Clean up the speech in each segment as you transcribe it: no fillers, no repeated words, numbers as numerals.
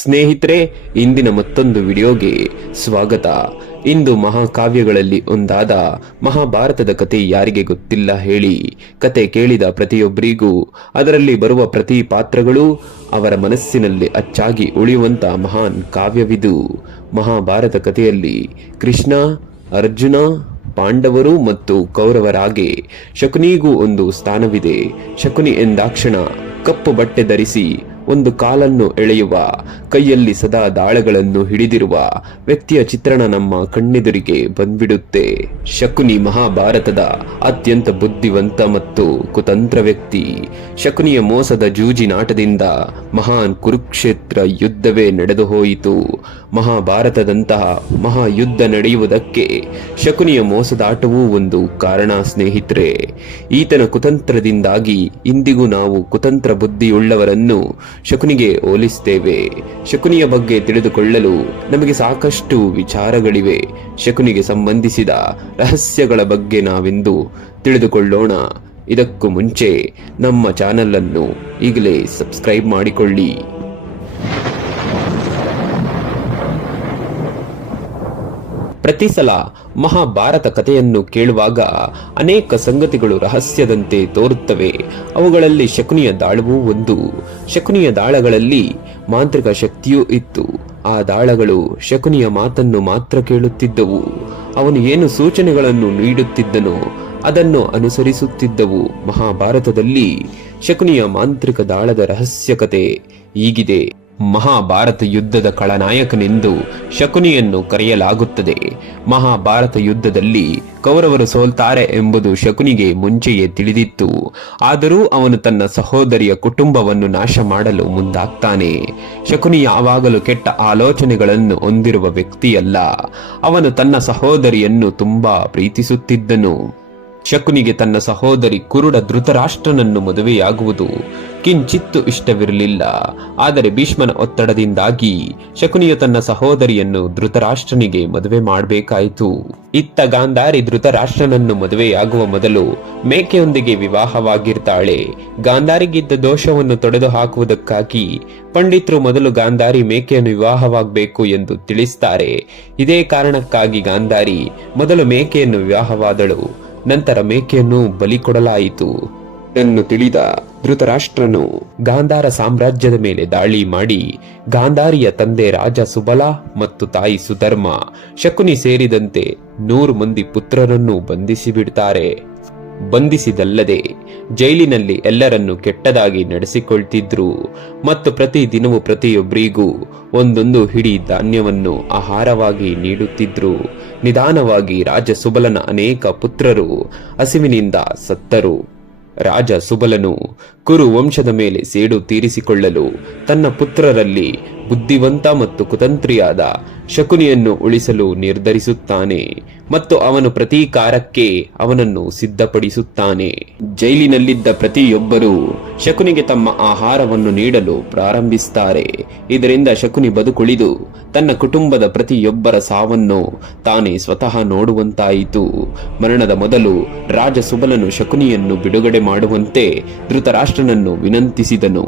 ಸ್ನೇಹಿತರೆ, ಇಂದಿನ ಮತ್ತೊಂದು ವಿಡಿಯೋಗೆ ಸ್ವಾಗತ. ಇಂದು ಮಹಾಕಾವ್ಯಗಳಲ್ಲಿ ಒಂದಾದ ಮಹಾಭಾರತದ ಕತೆ ಯಾರಿಗೆ ಗೊತ್ತಿಲ್ಲ ಹೇಳಿ. ಕತೆ ಕೇಳಿದ ಪ್ರತಿಯೊಬ್ಬರಿಗೂ ಅದರಲ್ಲಿ ಬರುವ ಪ್ರತಿ ಪಾತ್ರಗಳು ಅವರ ಮನಸ್ಸಿನಲ್ಲಿ ಅಚ್ಚಾಗಿ ಉಳಿಯುವಂತ ಮಹಾನ್ ಕಾವ್ಯವಿದು. ಮಹಾಭಾರತ ಕಥೆಯಲ್ಲಿ ಕೃಷ್ಣ, ಅರ್ಜುನ, ಪಾಂಡವರು ಮತ್ತು ಕೌರವರಾಗೆ ಶಕುನಿಗೂ ಒಂದು ಸ್ಥಾನವಿದೆ. ಶಕುನಿ ಎಂದಾಕ್ಷಣ ಕಪ್ಪು ಬಟ್ಟೆ ಧರಿಸಿ ಒಂದು ಕಾಲನ್ನು ಎಳೆಯುವ, ಕೈಯಲ್ಲಿ ಸದಾ ದಾಳಗಳನ್ನು ಹಿಡಿದಿರುವ ವ್ಯಕ್ತಿಯ ಚಿತ್ರಣ ನಮ್ಮ ಕಣ್ಣೆದುರಿಗೆ ಬಂದ್ಬಿಡುತ್ತೆ. ಶಕುನಿ ಮಹಾಭಾರತದ ಅತ್ಯಂತ ಬುದ್ಧಿವಂತ ಮತ್ತು ಕುತಂತ್ರ ವ್ಯಕ್ತಿ. ಶಕುನಿಯ ಮೋಸದ ಜೂಜಿನಾಟದಿಂದ ಮಹಾನ್ ಕುರುಕ್ಷೇತ್ರ ಯುದ್ಧವೇ ನಡೆದು ಹೋಯಿತು. ಮಹಾಭಾರತದಂತಹ ಮಹಾಯುದ್ಧ ನಡೆಯುವುದಕ್ಕೆ ಶಕುನಿಯ ಮೋಸದಾಟವೂ ಒಂದು ಕಾರಣ ಸ್ನೇಹಿತರೆ. ಈತನ ಕುತಂತ್ರದಿಂದಾಗಿ ಇಂದಿಗೂ ನಾವು ಕುತಂತ್ರ ಬುದ್ಧಿಯುಳ್ಳವರನ್ನು ಶಕುನಿಗೆ ಹೋಲಿಸ್ತೇವೆ. ಶಕುನಿಯ ಬಗ್ಗೆ ತಿಳಿದುಕೊಳ್ಳಲು ನಮಗೆ ಸಾಕಷ್ಟು ವಿಚಾರಗಳಿವೆ. ಶಕುನಿಗೆ ಸಂಬಂಧಿಸಿದ ರಹಸ್ಯಗಳ ಬಗ್ಗೆ ನಾವೆಂದು ತಿಳಿದುಕೊಳ್ಳೋಣ. ಇದಕ್ಕೂ ಮುಂಚೆ ನಮ್ಮ ಚಾನೆಲ್ ಅನ್ನು ಈಗಲೇ ಸಬ್ಸ್ಕ್ರೈಬ್ ಮಾಡಿಕೊಳ್ಳಿ. ಪ್ರತಿ ಸಲ ಮಹಾಭಾರತ ಕಥೆಯನ್ನು ಕೇಳುವಾಗ ಅನೇಕ ಸಂಗತಿಗಳು ರಹಸ್ಯದಂತೆ ತೋರುತ್ತವೆ. ಅವುಗಳಲ್ಲಿ ಶಕುನಿಯ ದಾಳವೂ ಒಂದು. ಶಕುನಿಯ ದಾಳಗಳಲ್ಲಿ ಮಾಂತ್ರಿಕ ಶಕ್ತಿಯೂ ಇತ್ತು. ಆ ದಾಳಗಳು ಶಕುನಿಯ ಮಾತನ್ನು ಮಾತ್ರ ಕೇಳುತ್ತಿದ್ದವು. ಅವನು ಏನು ಸೂಚನೆಗಳನ್ನು ನೀಡುತ್ತಿದ್ದನೋ ಅದನ್ನು ಅನುಸರಿಸುತ್ತಿದ್ದವು. ಮಹಾಭಾರತದಲ್ಲಿ ಶಕುನಿಯ ಮಾಂತ್ರಿಕ ದಾಳದ ರಹಸ್ಯ ಕತೆ ಹೀಗಿದೆ. ಮಹಾಭಾರತ ಯುದ್ಧದ ಖಳನಾಯಕನೆಂದು ಶಕುನಿಯನ್ನು ಕರೆಯಲಾಗುತ್ತದೆ. ಮಹಾಭಾರತ ಯುದ್ಧದಲ್ಲಿ ಕೌರವರು ಸೋಲ್ತಾರೆ ಎಂಬುದು ಶಕುನಿಗೆ ಮುಂಚೆಯೇ ತಿಳಿದಿತ್ತು. ಆದರೂ ಅವನು ತನ್ನ ಸಹೋದರಿಯ ಕುಟುಂಬವನ್ನು ನಾಶ ಮಾಡಲು ಮುಂದಾಗ್ತಾನೆ. ಶಕುನಿ ಯಾವಾಗಲೂ ಕೆಟ್ಟ ಆಲೋಚನೆಗಳನ್ನು ಹೊಂದಿರುವ ವ್ಯಕ್ತಿಯಲ್ಲ. ಅವನು ತನ್ನ ಸಹೋದರಿಯನ್ನು ತುಂಬಾ ಪ್ರೀತಿಸುತ್ತಿದ್ದನು. ಶಕುನಿಗೆ ತನ್ನ ಸಹೋದರಿ ಕುರುಡ ಧೃತರಾಷ್ಟ್ರನನ್ನು ಮದುವೆಯಾಗುವುದು ಕಿಂಚಿತ್ತು ಇಷ್ಟವಿರಲಿಲ್ಲ. ಆದರೆ ಭೀಷ್ಮನ ಒತ್ತಡದಿಂದಾಗಿ ಶಕುನಿಯು ತನ್ನ ಸಹೋದರಿಯನ್ನು ಧೃತರಾಷ್ಟ್ರನಿಗೆ ಮದುವೆ ಮಾಡಬೇಕಾಯಿತು. ಇತ್ತ ಗಾಂಧಾರಿ ಧೃತರಾಷ್ಟ್ರನನ್ನು ಮದುವೆಯಾಗುವ ಮೊದಲು ಮೇಕೆಯೊಂದಿಗೆ ವಿವಾಹವಾಗಿರ್ತಾಳೆ. ಗಾಂಧಾರಿಗಿದ್ದ ದೋಷವನ್ನು ತೊಡೆದು ಹಾಕುವುದಕ್ಕಾಗಿ ಪಂಡಿತರು ಮೊದಲು ಗಾಂಧಾರಿ ಮೇಕೆಯನ್ನು ವಿವಾಹವಾಗಬೇಕು ಎಂದು ತಿಳಿಸ್ತಾರೆ. ಇದೇ ಕಾರಣಕ್ಕಾಗಿ ಗಾಂಧಾರಿ ಮೊದಲು ಮೇಕೆಯನ್ನು ವಿವಾಹವಾದಳು. ನಂತರ ಮೇಕೆಯನ್ನು ಬಲಿ ಕೊಡಲಾಯಿತು. ಇದನ್ನು ತಿಳಿದ ಧೃತರಾಷ್ಟ್ರನು ಗಾಂಧಾರ ಸಾಮ್ರಾಜ್ಯದ ಮೇಲೆ ದಾಳಿ ಮಾಡಿ ಗಾಂಧಾರಿಯ ತಂದೆ ರಾಜ ಸುಬಲ ಮತ್ತು ತಾಯಿ ಸುಧರ್ಮ, ಶಕುನಿ ಸೇರಿದಂತೆ 100 ಮಂದಿ ಪುತ್ರರನ್ನು ಬಂಧಿಸಿಬಿಡ್ತಾರೆ. ಬಂಧಿಸಿದಲ್ಲದೆ ಜೈಲಿನಲ್ಲಿ ಎಲ್ಲರನ್ನು ಕೆಟ್ಟದಾಗಿ ನಡೆಸಿಕೊಳ್ತಿದ್ರು ಮತ್ತು ಪ್ರತಿ ದಿನವೂ ಪ್ರತಿಯೊಬ್ಬರಿಗೂ ಒಂದೊಂದು ಹಿಡಿ ಧಾನ್ಯವನ್ನು ಆಹಾರವಾಗಿ ನೀಡುತ್ತಿದ್ರು. ನಿಧಾನವಾಗಿ ರಾಜ ಸುಬಲನ ಅನೇಕ ಪುತ್ರರು ಹಸಿವಿನಿಂದ ಸತ್ತರು. ರಾಜ ಸುಬಲನು ಕುರು ವಂಶದ ಮೇಲೆ ಸೇಡು ತೀರಿಸಿಕೊಳ್ಳಲು ತನ್ನ ಪುತ್ರರಲ್ಲಿ ಬುದ್ಧಿವಂತ ಮತ್ತು ಕುತಂತ್ರಿಯಾದ ಶಕುನಿಯನ್ನು ಉಳಿಸಲು ನಿರ್ಧರಿಸುತ್ತಾನೆ ಮತ್ತು ಅವನು ಪ್ರತೀಕಾರಕ್ಕೆ ಅವನನ್ನು ಸಿದ್ಧಪಡಿಸುತ್ತಾನೆ. ಜೈಲಿನಲ್ಲಿದ್ದ ಪ್ರತಿಯೊಬ್ಬರೂ ಶಕುನಿಗೆ ತಮ್ಮ ಆಹಾರವನ್ನು ನೀಡಲು ಪ್ರಾರಂಭಿಸುತ್ತಾರೆ. ಇದರಿಂದ ಶಕುನಿ ಬದುಕುಳಿದು ತನ್ನ ಕುಟುಂಬದ ಪ್ರತಿಯೊಬ್ಬರ ಸಾವನ್ನು ತಾನೇ ಸ್ವತಃ ನೋಡುವಂತಾಯಿತು. ಮರಣದ ಮೊದಲು ರಾಜ ಸುಬಲನು ಶಕುನಿಯನ್ನು ಬಿಡುಗಡೆ ಮಾಡುವಂತೆ ಧೃತರಾಷ್ಟ್ರನನ್ನು ವಿನಂತಿಸಿದನು.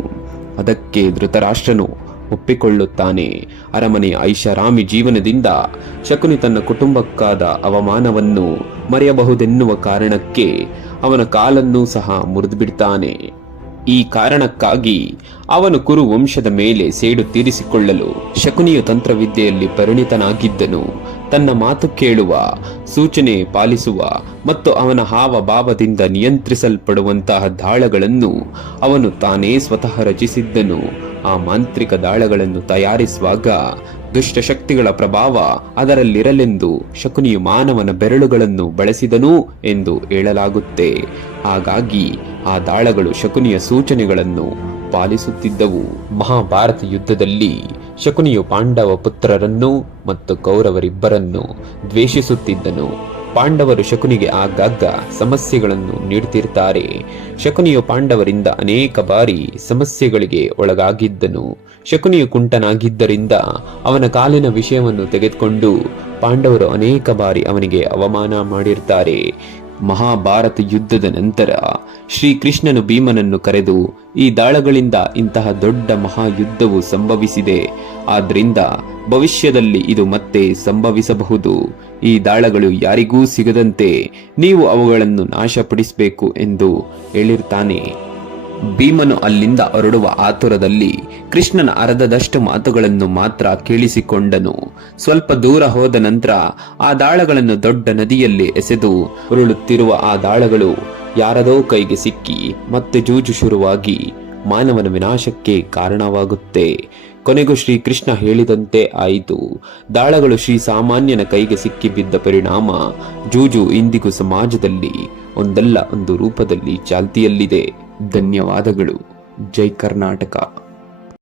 ಅದಕ್ಕೆ ಧೃತರಾಷ್ಟ್ರನು ಒಪ್ಪಿಕೊಳ್ಳುತ್ತಾನೆ. ಅರಮನೆಯ ಐಷಾರಾಮಿ ಜೀವನದಿಂದ ಶಕುನಿ ತನ್ನ ಕುಟುಂಬಕ್ಕಾದ ಅವಮಾನವನ್ನು ಮರೆಯಬಹುದೆನ್ನುವ ಕಾರಣಕ್ಕೆ ಅವನ ಕಾಲನ್ನೂ ಸಹ ಮುರಿದು ಬಿಡ್ತಾನೆ. ಈ ಕಾರಣಕ್ಕಾಗಿ ಅವನು ಕುರು ವಂಶದ ಮೇಲೆ ಸೇಡು ತೀರಿಸಿಕೊಳ್ಳಲು ಶಕುನಿಯು ತಂತ್ರವಿದ್ಯೆಯಲ್ಲಿ ಪರಿಣಿತನಾಗಿದ್ದನು. ತನ್ನ ಮಾತು ಕೇಳುವ, ಸೂಚನೆ ಪಾಲಿಸುವ ಮತ್ತು ಅವನ ಹಾವಭಾವದಿಂದ ನಿಯಂತ್ರಿಸಲ್ಪಡುವಂತಹ ದಾಳಗಳನ್ನು ಅವನು ತಾನೇ ಸ್ವತಃ ರಚಿಸಿದ್ದನು. ಆ ಮಾಂತ್ರಿಕ ದಾಳಗಳನ್ನು ತಯಾರಿಸುವಾಗ ದುಷ್ಟಶಕ್ತಿಗಳ ಪ್ರಭಾವ ಅದರಲ್ಲಿರಲೆಂದು ಶಕುನಿಯು ಮಾನವನ ಬೆರಳುಗಳನ್ನು ಬಳಸಿದನು ಎಂದು ಹೇಳಲಾಗುತ್ತೆ. ಹಾಗಾಗಿ ಆ ದಾಳಗಳು ಶಕುನಿಯ ಸೂಚನೆಗಳನ್ನು ಪಾಲಿಸುತ್ತಿದ್ದವು. ಮಹಾಭಾರತ ಯುದ್ಧದಲ್ಲಿ ಶಕುನಿಯು ಪಾಂಡವ ಪುತ್ರರನ್ನು ಮತ್ತು ಕೌರವರಿಬ್ಬರನ್ನು ದ್ವೇಷಿಸುತ್ತಿದ್ದನು. ಪಾಂಡವರು ಶಕುನಿಗೆ ಆಗಾಗ ಸಮಸ್ಯೆಗಳನ್ನು ನೀಡುತ್ತಿರ್ತಾರೆ. ಶಕುನಿಯು ಪಾಂಡವರಿಂದ ಅನೇಕ ಬಾರಿ ಸಮಸ್ಯೆಗಳಿಗೆ ಒಳಗಾಗಿದ್ದನು. ಶಕುನಿಯು ಕುಂಟನಾಗಿದ್ದರಿಂದ ಅವನ ಕಾಲಿನ ವಿಷಯವನ್ನು ತೆಗೆದುಕೊಂಡು ಪಾಂಡವರು ಅನೇಕ ಬಾರಿ ಅವನಿಗೆ ಅವಮಾನ ಮಾಡಿರ್ತಾರೆ. ಮಹಾಭಾರತ ಯುದ್ಧದ ನಂತರ ಶ್ರೀಕೃಷ್ಣನು ಭೀಮನನ್ನು ಕರೆದು, ಈ ದಾಳಗಳಿಂದ ಇಂತಹ ದೊಡ್ಡ ಮಹಾಯುದ್ಧವು ಸಂಭವಿಸಿದೆ, ಆದ್ರಿಂದ ಭವಿಷ್ಯದಲ್ಲಿ ಇದು ಮತ್ತೆ ಸಂಭವಿಸಬಹುದು. ಈ ದಾಳಗಳು ಯಾರಿಗೂ ಸಿಗದಂತೆ ನೀವು ಅವುಗಳನ್ನು ನಾಶಪಡಿಸಬೇಕು ಎಂದು ಹೇಳಿರ್ತಾನೆ. ಭೀಮನು ಅಲ್ಲಿಂದ ಹೊರಡುವ ಆತುರದಲ್ಲಿ ಕೃಷ್ಣನ ಅರ್ಧದಷ್ಟು ಮಾತುಗಳನ್ನು ಮಾತ್ರ ಕೇಳಿಸಿಕೊಂಡನು. ಸ್ವಲ್ಪ ದೂರ ಹೋದ ನಂತರ ಆ ದಾಳಗಳನ್ನು ದೊಡ್ಡ ನದಿಯಲ್ಲಿ ಎಸೆದು ಉರುಳುತ್ತಿರುವ ಆ ದಾಳಗಳು ಯಾರದೋ ಕೈಗೆ ಸಿಕ್ಕಿ ಮತ್ತೆ ಜೂಜು ಶುರುವಾಗಿ ಮಾನವನ ವಿನಾಶಕ್ಕೆ ಕಾರಣವಾಗುತ್ತೆ. ಕೊನೆಗೂ ಶ್ರೀಕೃಷ್ಣ ಹೇಳಿದಂತೆ ಆಯಿತು. ದಾಳಗಳು ಶ್ರೀ ಸಾಮಾನ್ಯನ ಕೈಗೆ ಸಿಕ್ಕಿ ಬಿದ್ದ ಪರಿಣಾಮ ಜೂಜು ಇಂದಿಗೂ ಸಮಾಜದಲ್ಲಿ ಒಂದಲ್ಲ ಒಂದು ರೂಪದಲ್ಲಿ ಚಾಲ್ತಿಯಲ್ಲಿದೆ. ಧನ್ಯವಾದಗಳು. ಜೈ ಕರ್ನಾಟಕ.